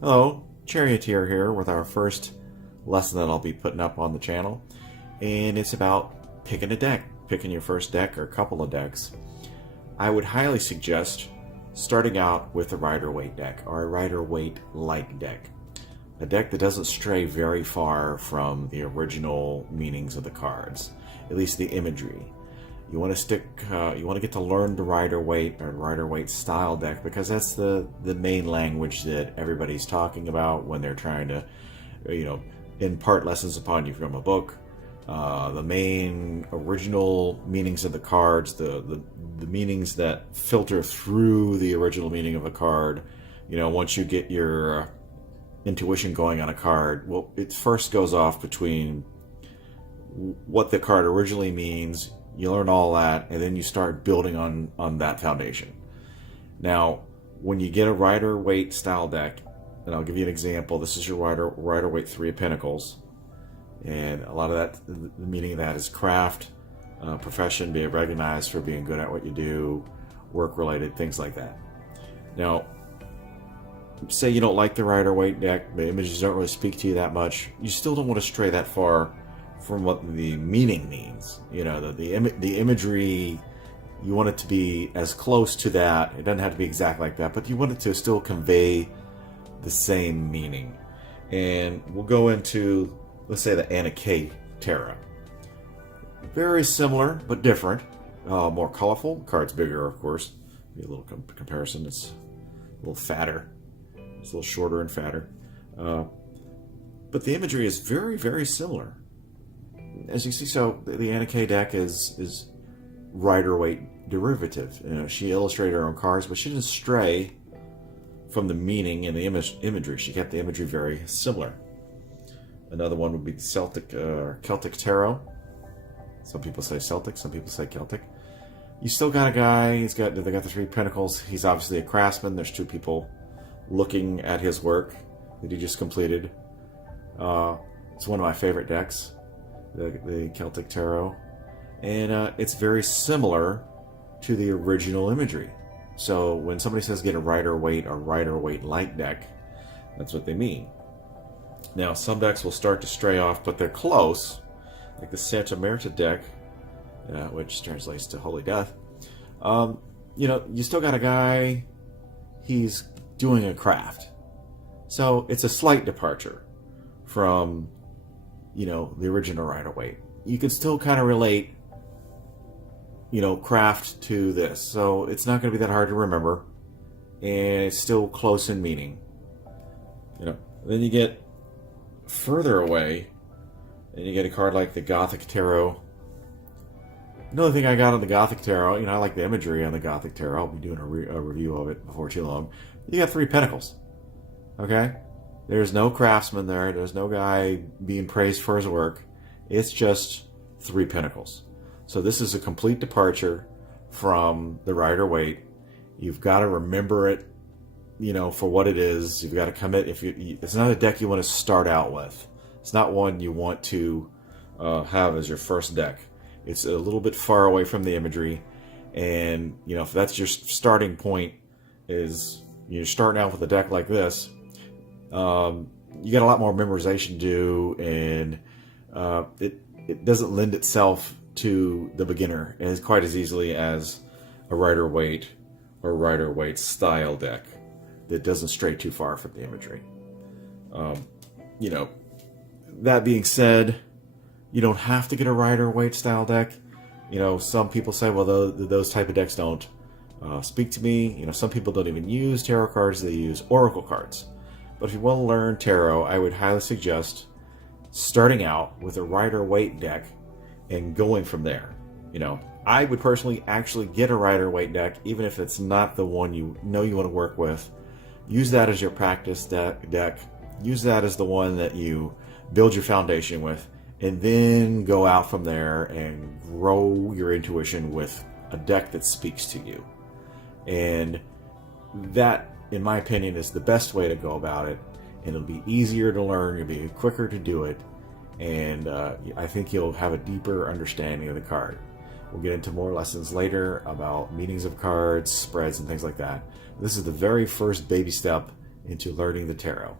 Hello, Charioteer here with our first lesson that I'll be putting up on the channel. And it's about picking a deck, picking your first deck or a couple of decks. I would highly suggest starting out with a Rider-Waite deck or a Rider-Waite-like deck. A deck that doesn't stray very far from the original meanings of the cards, at least the imagery. You want to get to learn the Rider-Waite or Rider-Waite style deck because that's the main language that everybody's talking about when they're trying to, impart lessons upon you from a book. The main original meanings of the cards, the meanings that filter through the original meaning of a card. Once you get your intuition going on a card, well, it first goes off between what the card originally means. You learn all that, and then you start building on that foundation. Now, when you get a Rider-Waite style deck, and I'll give you an example. This is your Rider-Waite Three of Pentacles, and a lot of that, the meaning of that is craft, profession, being recognized for being good at what you do, work-related, things like that. Now, say you don't like the Rider-Waite deck, the images don't really speak to you that much, you still don't want to stray that far from what the meaning means. The imagery, you want it to be as close to that. It doesn't have to be exact like that, but you want it to still convey the same meaning. And we'll go into, let's say, the Untitled Tarot. Very similar, but different. More colorful. Card's bigger, of course. Be a little comparison. It's a little fatter. It's a little shorter and fatter. But the imagery is very, very similar. As you see, so the Anna Kay deck is Rider-Waite derivative. She illustrated her own cards, but she didn't stray from the meaning and the imagery. She kept the imagery very similar. Another one would be Celtic Tarot. Some people say Celtic, some people say Celtic. You still got a guy. They got the Three Pentacles. He's obviously a craftsman. There's two people looking at his work that he just completed. It's one of my favorite decks. The Celtic Tarot, and it's very similar to the original imagery. So when somebody says get a Rider-Waite or Rider-Waite-like deck, that's what they mean. Now, some decks will start to stray off, but they're close, like the Santa Marta deck, which translates to Holy Death. You still got a guy, he's doing a craft. So it's a slight departure from the original Rider-Waite. You can still kind of relate, craft to this. So it's not going to be that hard to remember. And it's still close in meaning. Then you get further away, and you get a card like the Gothic Tarot. Another thing I got on the Gothic Tarot, I like the imagery on the Gothic Tarot. I'll be doing a review of it before too long. You got Three Pentacles. Okay? There's no craftsman there. There's no guy being praised for his work. It's just Three Pentacles. So this is a complete departure from the Rider-Waite. You've got to remember it, for what it is. You've got to commit. It's not a deck you want to start out with. It's not one you want to have as your first deck. It's a little bit far away from the imagery. And, if that's your starting point, is you're starting out with a deck like this, you got a lot more memorization to do, and it doesn't lend itself to the beginner as quite as easily as a Rider-Waite or Rider-Waite style deck that doesn't stray too far from the imagery. That being said, you don't have to get a Rider-Waite style deck. Some people say, well, those type of decks don't speak to me. Some people don't even use tarot cards. They use oracle cards. But if you want to learn tarot, I would highly suggest starting out with a Rider-Waite deck and going from there. I would personally actually get a Rider-Waite deck, even if it's not the one you want to work with. Use that as your practice deck. Use that as the one that you build your foundation with, and then go out from there and grow your intuition with a deck that speaks to you. And that, in my opinion, is the best way to go about it. And it'll be easier to learn, it'll be quicker to do it, and I think you'll have a deeper understanding of the card. We'll get into more lessons later about meanings of cards, spreads, and things like that. This is the very first baby step into learning the tarot.